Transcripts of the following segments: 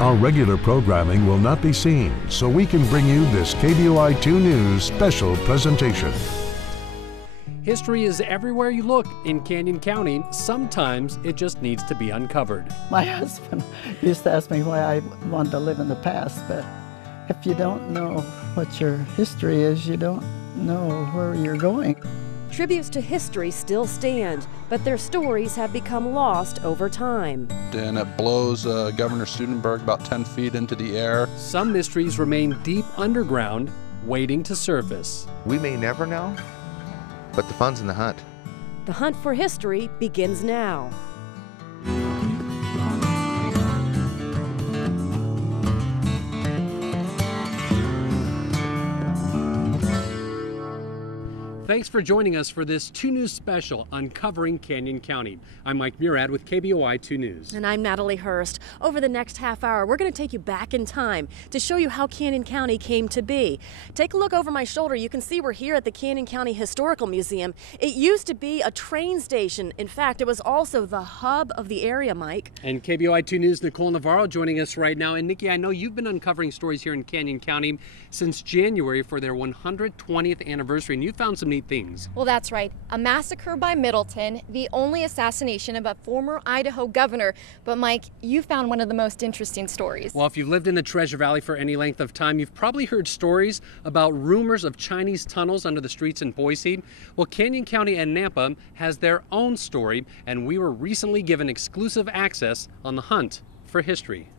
Our regular programming will not be seen, so we can bring you this KBOI-2 News special presentation. History is everywhere you look in Canyon County. Sometimes it just needs to be uncovered. My husband used to ask me why I wanted to live in the past, but if you don't know what your history is, you don't know where you're going. Tributes to history still stand, but their stories have become lost over time. And it blows Governor Studenberg about 10 feet into the air. Some mysteries remain deep underground, waiting to surface. We may never know, but the fun's in the hunt. The hunt for history begins now. Thanks for joining us for this 2 News special, Uncovering Canyon County. I'm Mike Murad with KBOI-2 News. And I'm Natalie Hurst. Over the next half hour, we're going to take you back in time to show you how Canyon County came to be. Take a look over my shoulder. You can see we're here at the Canyon County Historical Museum. It used to be a train station. In fact, it was also the hub of the area, Mike. And KBOI-2 News' Nicole Navarro joining us right now. And Nikki, I know you've been uncovering stories here in Canyon County since January for their 120th anniversary, and you found some neat things. Well, that's right. A massacre by Middleton, the only assassination of a former Idaho governor. But Mike, you found one of the most interesting stories. Well, if you've lived in the Treasure Valley for any length of time, you've probably heard stories about rumors of Chinese tunnels under the streets in Boise. Well, Canyon County and Nampa has their own story, and we were recently given exclusive access on the hunt for history.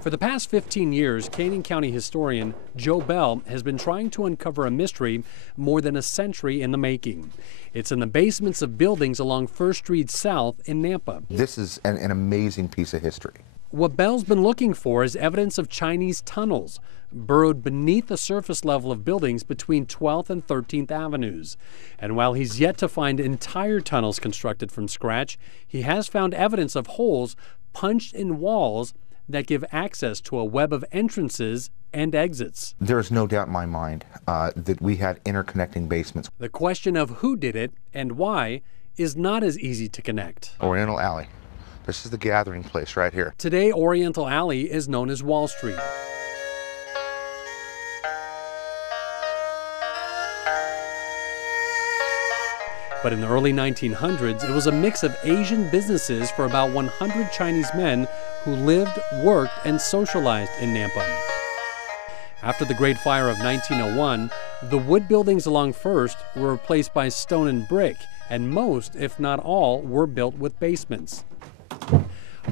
For the past 15 years, Canyon County historian Joe Bell has been trying to uncover a mystery more than a century in the making. It's in the basements of buildings along First Street South in Nampa. This is an amazing piece of history. What Bell's been looking for is evidence of Chinese tunnels burrowed beneath the surface level of buildings between 12th and 13th Avenues. And while he's yet to find entire tunnels constructed from scratch, he has found evidence of holes punched in walls that give access to a web of entrances and exits. There is no doubt in my mind that we had interconnecting basements. The question of who did it and why is not as easy to connect. Oriental Alley. This is the gathering place right here. Today, Oriental Alley is known as Wall Street. But in the early 1900s, it was a mix of Asian businesses for about 100 Chinese men who lived, worked, and socialized in Nampa. After the Great Fire of 1901, the wood buildings along First were replaced by stone and brick, and most, if not all, were built with basements.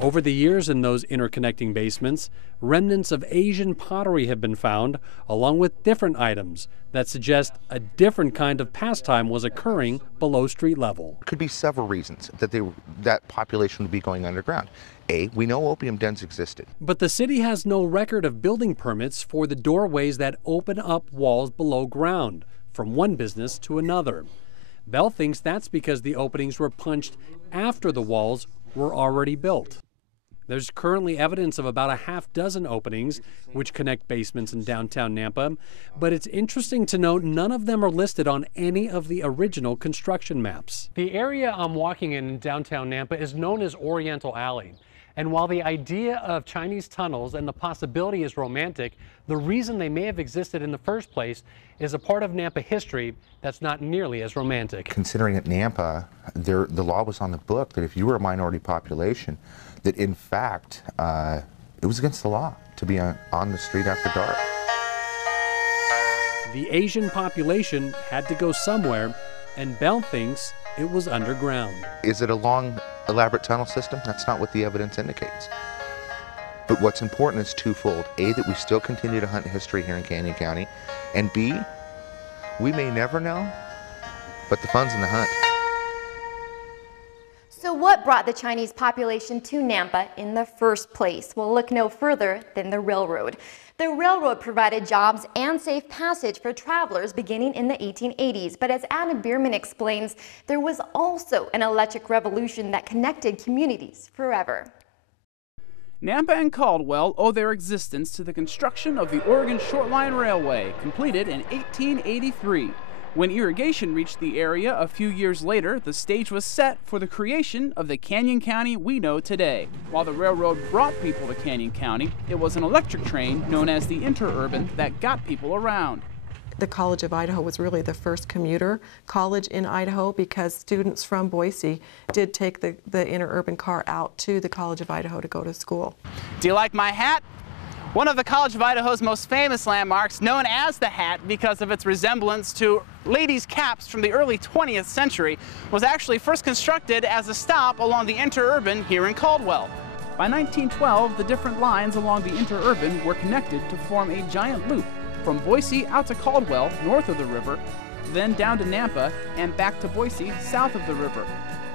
Over the years in those interconnecting basements, remnants of Asian pottery have been found, along with different items that suggest a different kind of pastime was occurring below street level. Could be several reasons that population would be going underground. A, we know opium dens existed. But the city has no record of building permits for the doorways that open up walls below ground, from one business to another. Bell thinks that's because the openings were punched after the walls were already built. There's currently evidence of about a half dozen openings which connect basements in downtown Nampa, but it's interesting to note none of them are listed on any of the original construction maps. The area I'm walking in downtown Nampa is known as Oriental Alley. And while the idea of Chinese tunnels and the possibility is romantic, the reason they may have existed in the first place is a part of Nampa history that's not nearly as romantic. Considering at Nampa, the law was on the book that if you were a minority population, that in fact, it was against the law to be on the street after dark. The Asian population had to go somewhere, and Bell thinks it was underground. Is it a long, elaborate tunnel system? That's not what the evidence indicates. But what's important is twofold. A, that we still continue to hunt history here in Canyon County, and B, we may never know, but the fun's in the hunt. So what brought the Chinese population to Nampa in the first place? Well, look no further than the railroad. The railroad provided jobs and safe passage for travelers beginning in the 1880s. But as Adam Bierman explains, there was also an electric revolution that connected communities forever. Nampa and Caldwell owe their existence to the construction of the Oregon Short Line Railway, completed in 1883. When irrigation reached the area a few years later, the stage was set for the creation of the Canyon County we know today. While the railroad brought people to Canyon County, it was an electric train known as the interurban that got people around. The College of Idaho was really the first commuter college in Idaho because students from Boise did take the interurban car out to the College of Idaho to go to school. Do you like my hat? One of the College of Idaho's most famous landmarks, known as the Hat because of its resemblance to ladies' caps from the early 20th century, was actually first constructed as a stop along the interurban here in Caldwell. By 1912, the different lines along the interurban were connected to form a giant loop from Boise out to Caldwell, north of the river, then down to Nampa, and back to Boise, south of the river.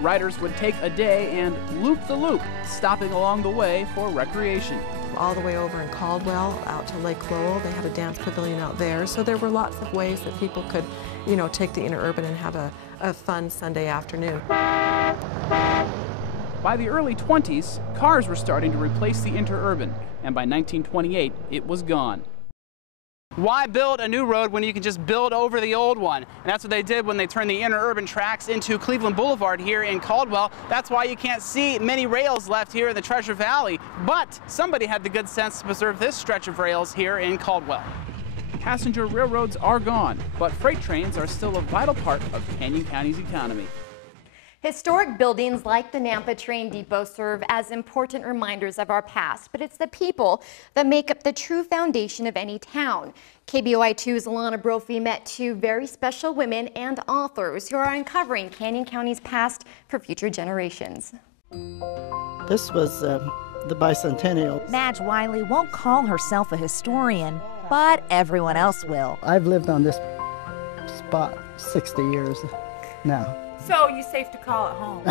Riders would take a day and loop the loop, stopping along the way for recreation. All the way over in Caldwell, out to Lake Lowell, they had a dance pavilion out there, so there were lots of ways that people could, take the interurban and have a fun Sunday afternoon. By the early 20s, cars were starting to replace the interurban, and by 1928, it was gone. Why build a new road when you can just build over the old one? And that's what they did when they turned the interurban tracks into Cleveland Boulevard here in Caldwell. That's why you can't see many rails left here in the Treasure Valley. But somebody had the good sense to preserve this stretch of rails here in Caldwell. Passenger railroads are gone, but freight trains are still a vital part of Canyon County's economy. Historic buildings like the Nampa train depot serve as important reminders of our past, but it's the people that make up the true foundation of any town. KBOI-2's Alana Brophy met two very special women and authors who are uncovering Canyon County's past for future generations. This was the bicentennial. Madge Wiley won't call herself a historian, but everyone else will. I've lived on this spot 60 years now. So you're safe to call it home.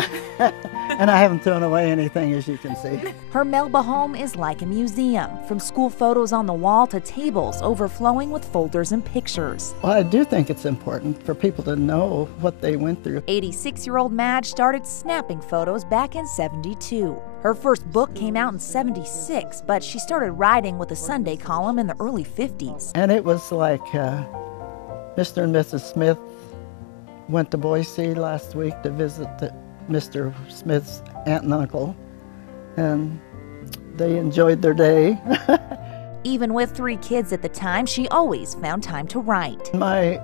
And I haven't thrown away anything, as you can see. Her Melba home is like a museum, from school photos on the wall to tables overflowing with folders and pictures. Well, I do think it's important for people to know what they went through. 86-year-old Madge started snapping photos back in '72. Her first book came out in '76, but she started writing with a Sunday column in the early '50s. And it was like Mr. and Mrs. Smith went to Boise last week to visit Mr. Smith's aunt and uncle, and they enjoyed their day. Even with 3 kids at the time, she always found time to write. My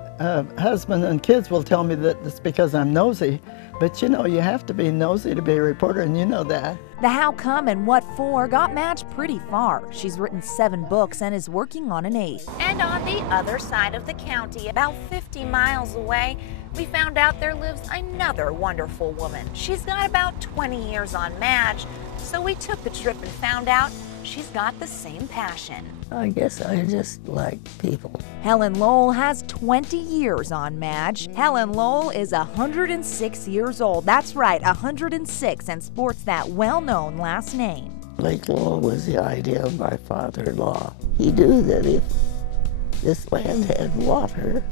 husband and kids will tell me that it's because I'm nosy, but you have to be nosy to be a reporter, and you know that. The how come and what for got Madge pretty far. She's written 7 books and is working on an 8th. And on the other side of the county, about 50 miles away, we found out there lives another wonderful woman. She's got about 20 years on Madge, so we took the trip and found out she's got the same passion. I guess I just like people. Helen Lowell has 20 years on Madge. Helen Lowell is 106 years old. That's right, 106, and sports that well-known last name. Lake Lowell was the idea of my father-in-law. He knew that if this land had water,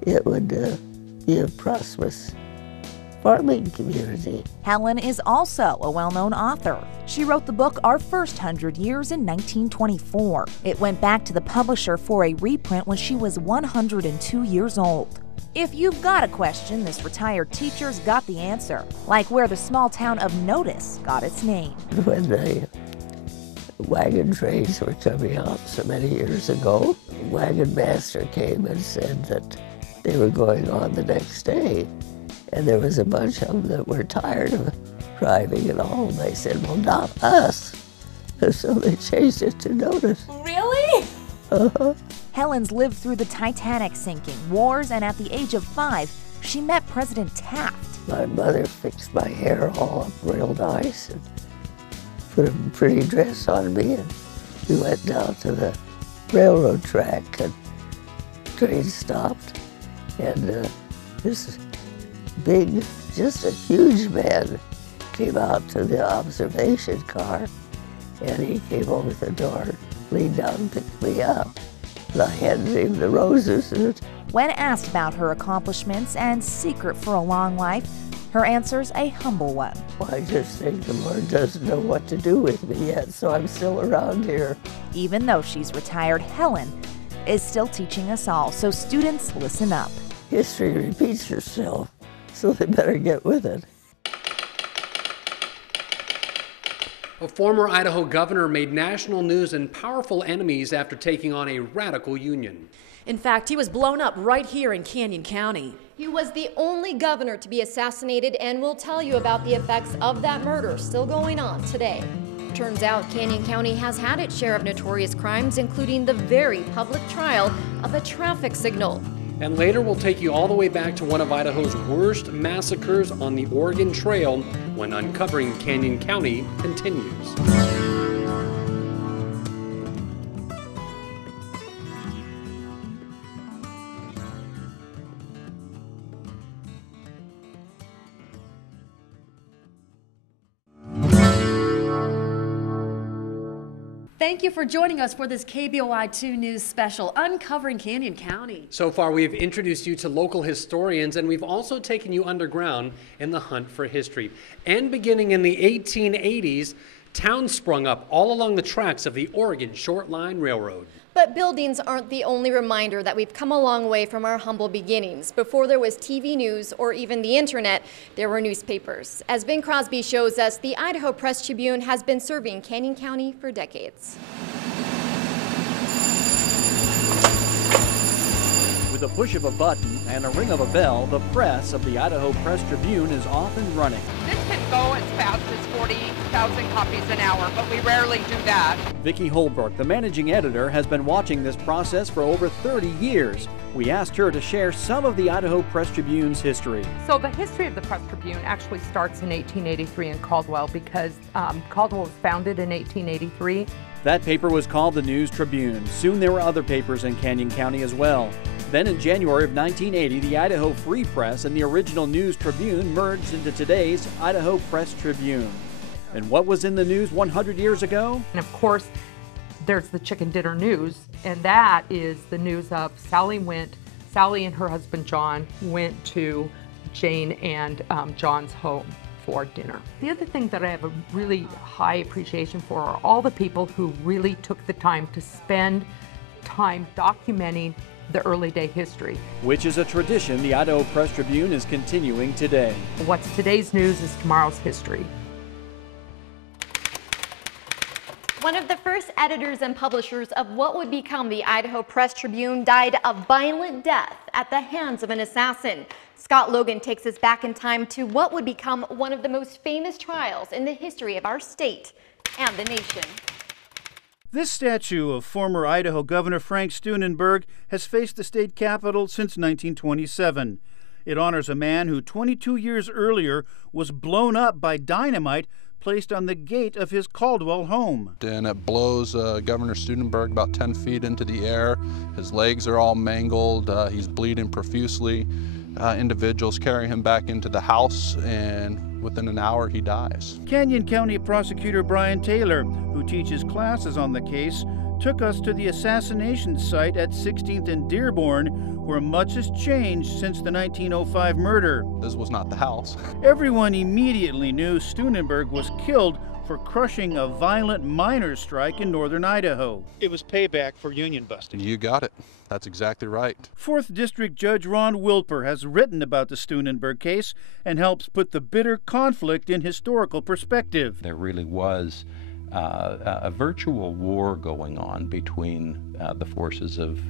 it would be a prosperous farming community. Helen is also a well-known author. She wrote the book Our First 100 Years in 1924. It went back to the publisher for a reprint when she was 102 years old. If you've got a question, this retired teacher's got the answer, like where the small town of Notice got its name. When the wagon trains were coming out so many years ago, the wagon master came and said that they were going on the next day. And there was a bunch of them that were tired of driving and all. And they said, well, not us. So they changed it to Notice. Really? Uh-huh. Helen's lived through the Titanic sinking, wars, and at the age of 5, she met President Taft. My mother fixed my hair all up real nice and put a pretty dress on me. And we went down to the railroad track and the train stopped. And this big, just a huge man came out to the observation car, and he came over the door, leaned down and picked me up. And I handed him the roses. When asked about her accomplishments and secret for a long life, her answer's a humble one. Well, I just think the Lord doesn't know what to do with me yet, so I'm still around here. Even though she's retired, Helen is still teaching us all, so students, listen up. history repeats itself, so they better get with it. A former Idaho governor made national news and powerful enemies after taking on a radical union. In fact, he was blown up right here in Canyon County. He was the only governor to be assassinated, and we'll tell you about the effects of that murder still going on today. Turns out Canyon County has had its share of notorious crimes, including the very public trial of a traffic signal. And later we'll take you all the way back to one of Idaho's worst massacres on the Oregon Trail when Uncovering Canyon County continues. Thank you for joining us for this KBOI-2 News special, Uncovering Canyon County. So far, we've introduced you to local historians, and we've also taken you underground in the hunt for history. And beginning in the 1880s, towns sprung up all along the tracks of the Oregon Short Line Railroad. But buildings aren't the only reminder that we've come a long way from our humble beginnings. Before there was TV news or even the internet, there were newspapers. As Bing Crosby shows us, the Idaho Press Tribune has been serving Canyon County for decades. With a push of a button and a ring of a bell, the press of the Idaho Press Tribune is off and running. This can go as fast as 40,000 copies an hour, but we rarely do that. Vicki Holbrook, the managing editor, has been watching this process for over 30 years. We asked her to share some of the Idaho Press Tribune's history. So the history of the Press Tribune actually starts in 1883 in Caldwell, because Caldwell was founded in 1883. That paper was called the News Tribune. Soon there were other papers in Canyon County as well. Then in January of 1980, the Idaho Free Press and the original News Tribune merged into today's Idaho Press Tribune. And what was in the news 100 years ago? And of course, there's the chicken dinner news, and that is the news of Sally and her husband John went to Jane and John's home for dinner. The other thing that I have a really high appreciation for are all the people who really took the time to spend time documenting the early day history. Which is a tradition the Idaho Press Tribune is continuing today. What's today's news is tomorrow's history. One of the first editors and publishers of what would become the Idaho Press Tribune died a violent death at the hands of an assassin. Scott Logan takes us back in time to what would become one of the most famous trials in the history of our state and the nation. This statue of former Idaho Governor Frank Steunenberg has faced the state capitol since 1927. It honors a man who 22 years earlier was blown up by dynamite placed on the gate of his Caldwell home. And it blows Governor Steunenberg about 10 feet into the air. His legs are all mangled. He's bleeding profusely. Individuals carry him back into the house, and within an hour he dies. Canyon County Prosecutor Brian Taylor, who teaches classes on the case, took us to the assassination site at 16th and Dearborn, where much has changed since the 1905 murder. This was not the house. Everyone immediately knew Steunenberg was killed for crushing a violent miners' strike in northern Idaho. It was payback for union busting. You got it. That's exactly right. 4th District Judge Ron Wilper has written about the Steunenberg case and helps put the bitter conflict in historical perspective. There really was a virtual war going on between the forces of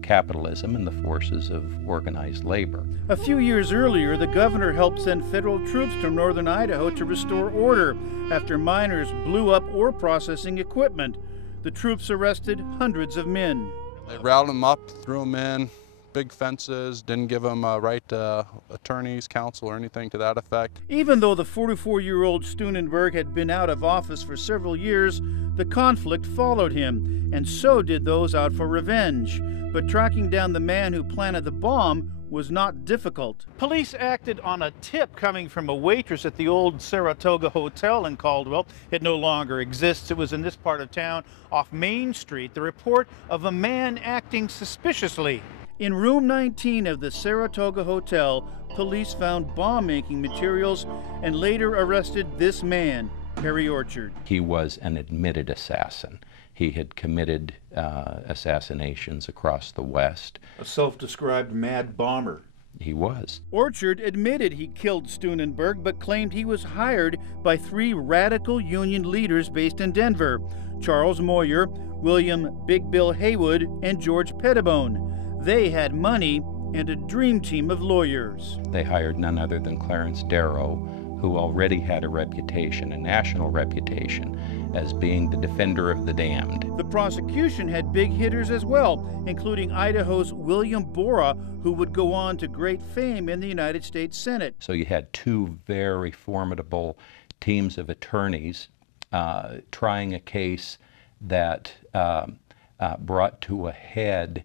capitalism and the forces of organized labor. A few years earlier, the governor helped send federal troops to northern Idaho to restore order after miners blew up ore processing equipment. The troops arrested hundreds of men. They routed them up, threw them in, big fences, didn't give them right attorneys, counsel, or anything to that effect. Even though the 44-year-old Steunenberg had been out of office for several years, the conflict followed him, and so did those out for revenge. But tracking down the man who planted the bomb was not difficult. Police acted on a tip coming from a waitress at the old Saratoga Hotel in Caldwell. It no longer exists. It was in this part of town off Main Street. The report of a man acting suspiciously. In room 19 of the Saratoga Hotel, police found bomb-making materials and later arrested this man. Harry Orchard. He was an admitted assassin. He had committed assassinations across the West. A self-described mad bomber. He was. Orchard admitted he killed Steunenberg, but claimed he was hired by 3 radical Union leaders based in Denver: Charles Moyer, William Big Bill Haywood, and George Pettibone. They had money and a dream team of lawyers. They hired none other than Clarence Darrow, who already had a reputation, a national reputation, as being the defender of the damned. The prosecution had big hitters as well, including Idaho's William Borah, who would go on to great fame in the United States Senate. So you had 2 very formidable teams of attorneys trying a case that brought to a head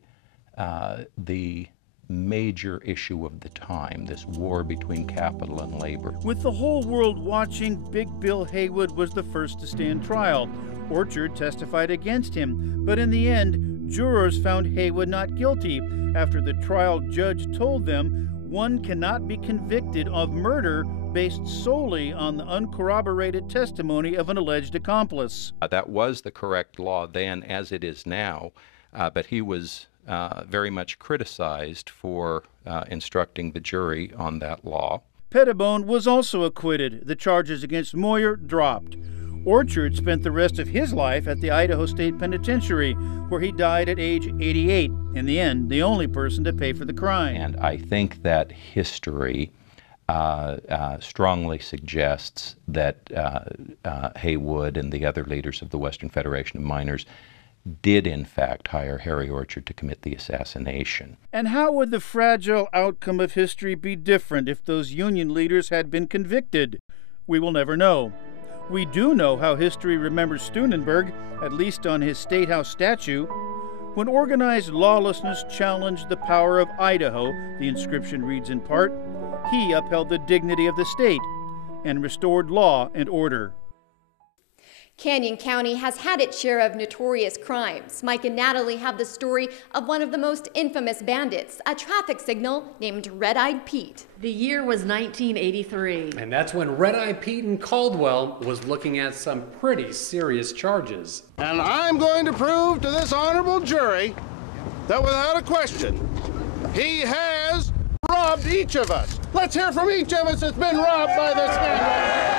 the major issue of the time, this war between capital and labor. With the whole world watching, Big Bill Haywood was the first to stand trial. Orchard testified against him, but in the end, jurors found Haywood not guilty after the trial judge told them one cannot be convicted of murder based solely on the uncorroborated testimony of an alleged accomplice. That was the correct law then, as it is now, but he was very much criticized for instructing the jury on that law. Pettibone was also acquitted. The charges against Moyer dropped. Orchard spent the rest of his life at the Idaho State Penitentiary, where he died at age 88. In the end, the only person to pay for the crime. And I think that history strongly suggests that Haywood and the other leaders of the Western Federation of Miners did in fact hire Harry Orchard to commit the assassination. And how would the fragile outcome of history be different if those Union leaders had been convicted? We will never know. We do know how history remembers Steunenberg, at least on his State House statue. When organized lawlessness challenged the power of Idaho, the inscription reads in part, he upheld the dignity of the state and restored law and order. Canyon County has had its share of notorious crimes. Mike and Natalie have the story of one of the most infamous bandits, a traffic signal named Red-Eyed Pete. The year was 1983. And that's when Red-Eyed Pete in Caldwell was looking at some pretty serious charges. And I'm going to prove to this honorable jury that without a question, he has robbed each of us. Let's hear from each of us that's been robbed by this man.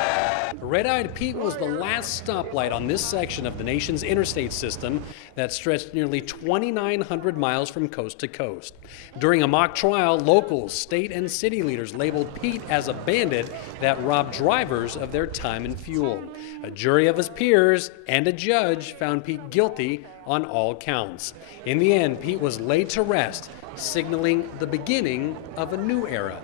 Red-Eyed Pete was the last stoplight on this section of the nation's interstate system that stretched nearly 2,900 miles from coast to coast. During a mock trial, locals, state and city leaders labeled Pete as a bandit that robbed drivers of their time and fuel. A jury of his peers and a judge found Pete guilty on all counts. In the end, Pete was laid to rest, signaling the beginning of a new era.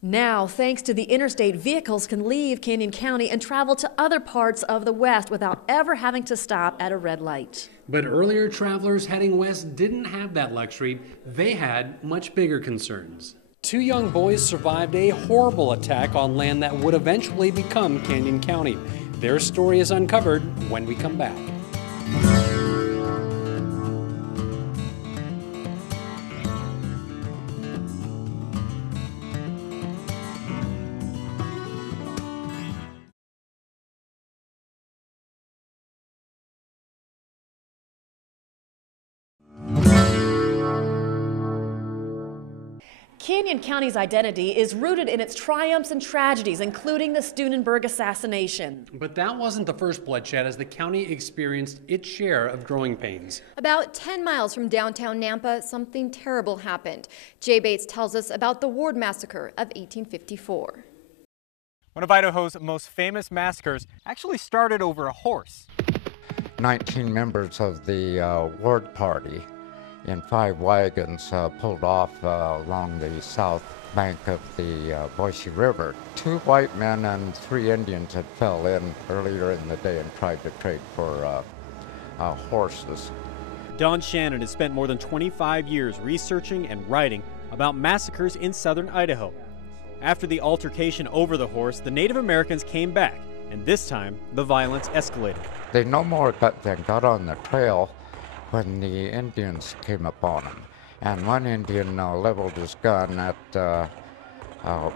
Now, thanks to the interstate, vehicles can leave Canyon County and travel to other parts of the West without ever having to stop at a red light. But earlier travelers heading west didn't have that luxury. They had much bigger concerns. 2 young boys survived a horrible attack on land that would eventually become Canyon County. Their story is uncovered when we come back. Canyon County's identity is rooted in its triumphs and tragedies, including the Steunenberg assassination. But that wasn't the first bloodshed, as the county experienced its share of growing pains. About 10 miles from downtown Nampa, something terrible happened. Jay Bates tells us about the Ward Massacre of 1854. One of Idaho's most famous massacres actually started over a horse. 19 members of the Ward Party in 5 wagons pulled off along the south bank of the Boise River. 2 white men and 3 Indians had fell in earlier in the day and tried to trade for horses. Don Shannon has spent more than 25 years researching and writing about massacres in southern Idaho. After the altercation over the horse, the Native Americans came back, and this time the violence escalated. They no more got on the trail when the Indians came upon them. And one Indian leveled his gun at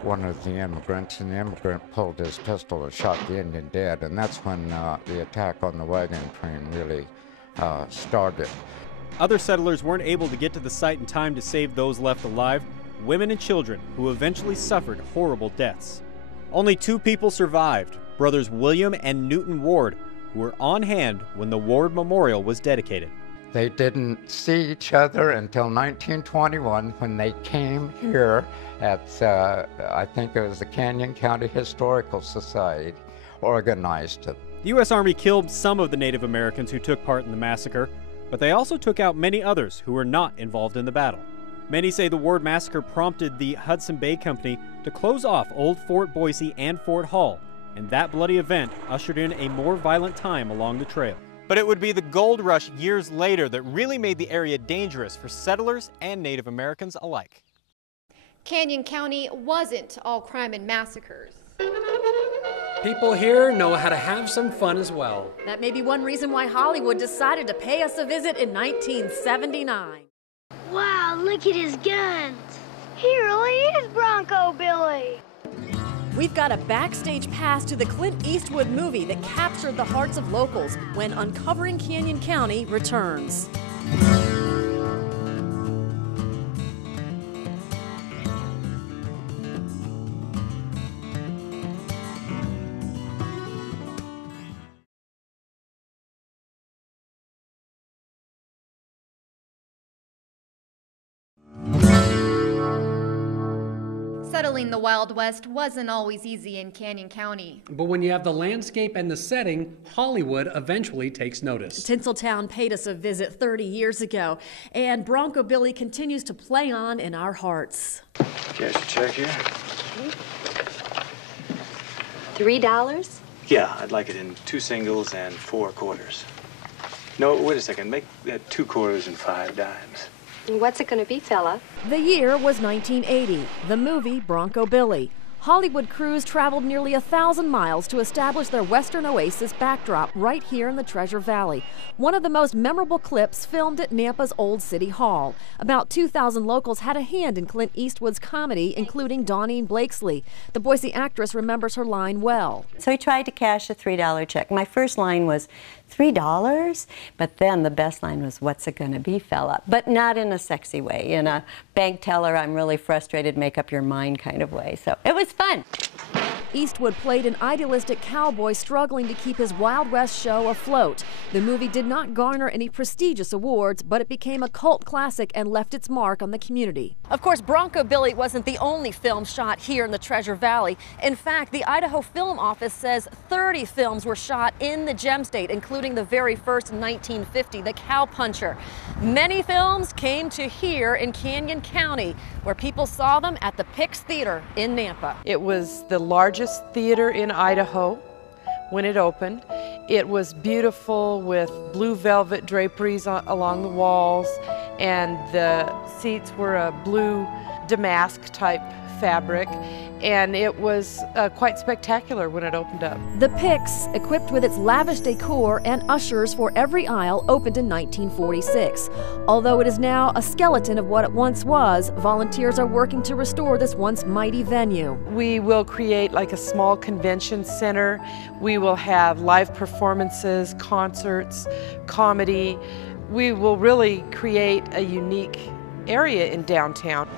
one of the immigrants, and the immigrant pulled his pistol and shot the Indian dead, and that's when the attack on the wagon train really started. Other settlers weren't able to get to the site in time to save those left alive, women and children, who eventually suffered horrible deaths. Only 2 people survived, brothers William and Newton Ward, who were on hand when the Ward Memorial was dedicated. They didn't see each other until 1921 when they came here at, I think it was the Canyon County Historical Society, organized it. The U.S. Army killed some of the Native Americans who took part in the massacre, but they also took out many others who were not involved in the battle. Many say the Ward Massacre prompted the Hudson Bay Company to close off Old Fort Boise and Fort Hall, and that bloody event ushered in a more violent time along the trail. But it would be the gold rush years later that really made the area dangerous for settlers and Native Americans alike. Canyon County wasn't all crime and massacres. People here know how to have some fun as well. That may be one reason why Hollywood decided to pay us a visit in 1979. Wow, look at his guns. He really is Bronco Billy. We've got a backstage pass to the Clint Eastwood movie that captured the hearts of locals when Uncovering Canyon County returns. Settling the Wild West wasn't always easy in Canyon County. But when you have the landscape and the setting, Hollywood eventually takes notice. Tinseltown paid us a visit 30 years ago, and Bronco Billy continues to play on in our hearts. Cash a check here. $3? Yeah, I'd like it in 2 singles and 4 quarters. No, wait a second. Make that 2 quarters and 5 dimes. What's it gonna be, fella? The year was 1980. The movie Bronco Billy. Hollywood crews traveled nearly 1,000 miles to establish their Western Oasis backdrop right here in the Treasure Valley. One of the most memorable clips filmed at Nampa's Old City Hall. About 2,000 locals had a hand in Clint Eastwood's comedy, including Dawnine Blakesley. The Boise actress remembers her line well. So he tried to cash a $3 check. My first line was, $3? But then the best line was, what's it gonna be, fella? But not in a sexy way, in a bank teller, I'm really frustrated, make up your mind kind of way. So it was fun. Eastwood played an idealistic cowboy struggling to keep his Wild West show afloat. The movie did not garner any prestigious awards, but it became a cult classic and left its mark on the community. Of course, Bronco Billy wasn't the only film shot here in the Treasure Valley. In fact, the Idaho Film Office says 30 films were shot in the Gem State, including the very first in 1950, The Cowpuncher. Many films came to here in Canyon County, where people saw them at the Pix Theater in Nampa. It was the largest theater in Idaho when it opened. It was beautiful with blue velvet draperies along the walls, and the seats were a blue damask type fabric, and it was quite spectacular when it opened up. The Pix, equipped with its lavish decor and ushers for every aisle, opened in 1946. Although it is now a skeleton of what it once was, volunteers are working to restore this once mighty venue. We will create like a small convention center. We will have live performances, concerts, comedy. We will really create a unique area in downtown.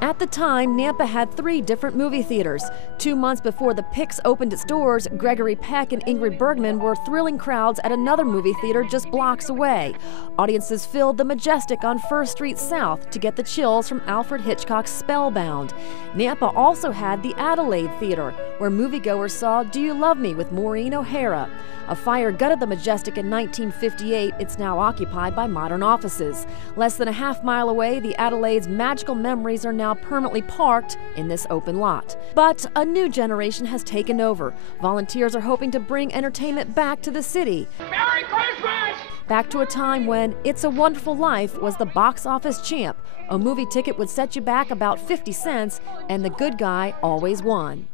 At the time, Nampa had 3 different movie theaters. 2 months before the Pix opened its doors, Gregory Peck and Ingrid Bergman were thrilling crowds at another movie theater just blocks away. Audiences filled the Majestic on 1st Street South to get the chills from Alfred Hitchcock's Spellbound. Nampa also had the Adelaide Theater, where moviegoers saw Do You Love Me with Maureen O'Hara. A fire gutted the Majestic in 1958. It's now occupied by modern offices. Less than a half-mile away, the Adelaide's magical memories are now permanently parked in this open lot. But a new generation has taken over. Volunteers are hoping to bring entertainment back to the city. Merry Christmas! Back to a time when It's a Wonderful Life was the box office champ. A movie ticket would set you back about 50 cents, and the good guy always won.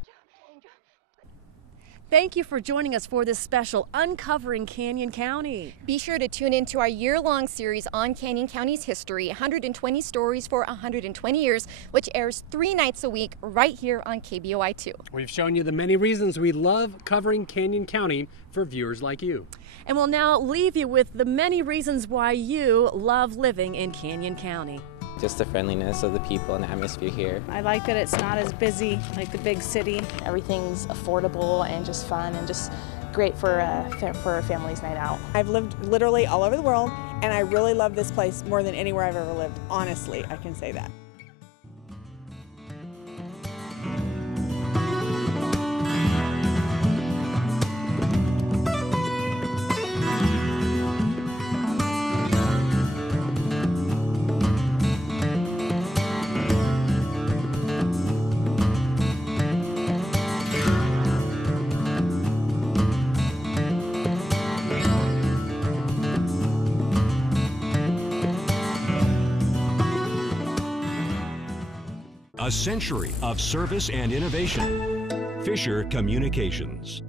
Thank you for joining us for this special Uncovering Canyon County. Be sure to tune in to our year-long series on Canyon County's history, 120 Stories for 120 Years, which airs 3 nights a week right here on KBOI-2. We've shown you the many reasons we love covering Canyon County for viewers like you. And we'll now leave you with the many reasons why you love living in Canyon County. Just the friendliness of the people and the atmosphere here. I like that it's not as busy like the big city. Everything's affordable and just fun and just great for a family's night out. I've lived literally all over the world, and I really love this place more than anywhere I've ever lived. Honestly, I can say that. A century of service and innovation. Fisher Communications.